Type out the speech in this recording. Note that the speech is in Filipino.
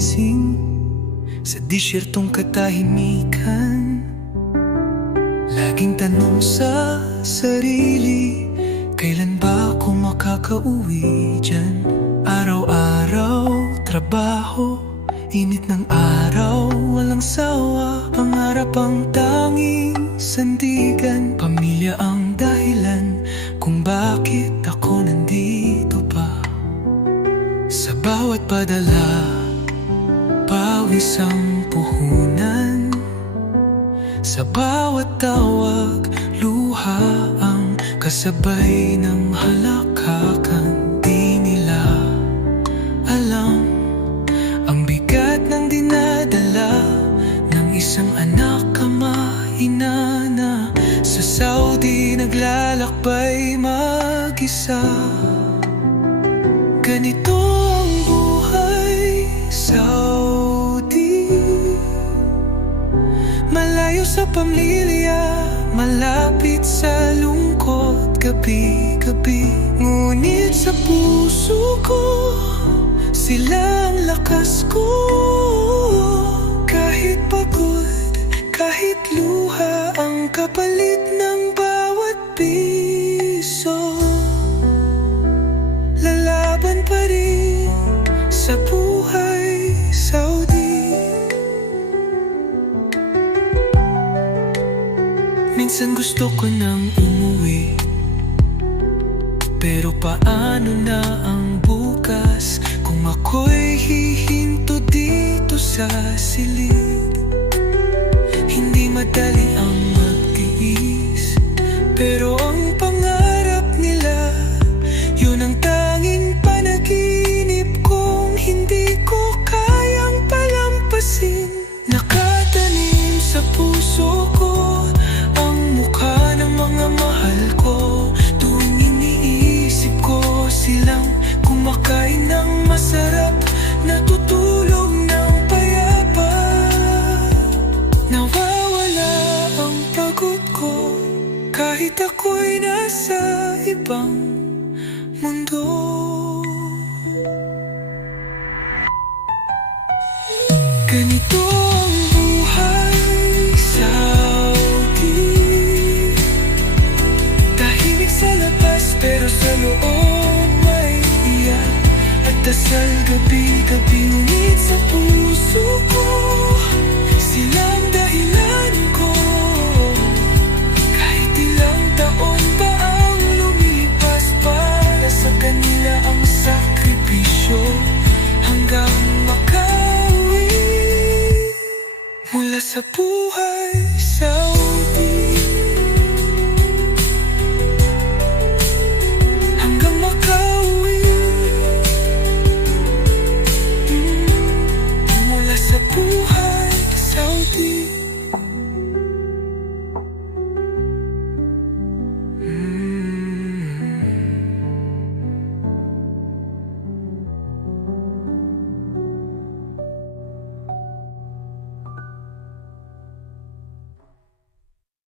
gumising sa disyertong katahimikan. Laging tanong sa sarili, kailan ba ako makakauwi dyan? Araw-araw, trabaho, init ng araw, walang sawa. Pangarap ang tanging sandigan, pamilya ang dahilan kung bakit ako nandito pa. Sa bawat padala, pawis ang puhunan. Sa bawat tawag, luha ang kasabay ng halakakan. Di nila alam ang bigat ng dinadala ng isang anak kamahina na sa Saudi naglalakbay mag-isa. Ganito ang buhay, Saudi. Malayo sa pamilya, malapit sa lungkot, gabi-gabi. Ngunit sa puso ko, sila ang lakas ko. Kahit pagod, kahit luha, ang kapalit ng bawat piso. Lalaban pa rin sa buhay, Saudi. Minsan gusto ko nang umuwi, pero paano na ang bukas kung ako'y hihinto dito sa silid? Hindi madali ang magtiis, pero ang pangarap nila, yun ang tanging panaginip kong hindi ko kayang palampasin. Nakatanim sa puso ko ang mukha ng mga mahal ko. Tuwing iniisip ko silang kumakain ng masarap, natutulog ng payapa. Nawawala ang pagod ko kahit ako'y nasa ibang mundo. Ganito ang buhay, Saudi. Tahimik sa labas pero sa loob may iyak at dasal gabi-gabi. Ngunit sa puso ko, silang dahilan ko. Kahit ilang taon pa ang lumipas, para sa kanila ang sakripisyo hanggang makauwi mula sa buhay,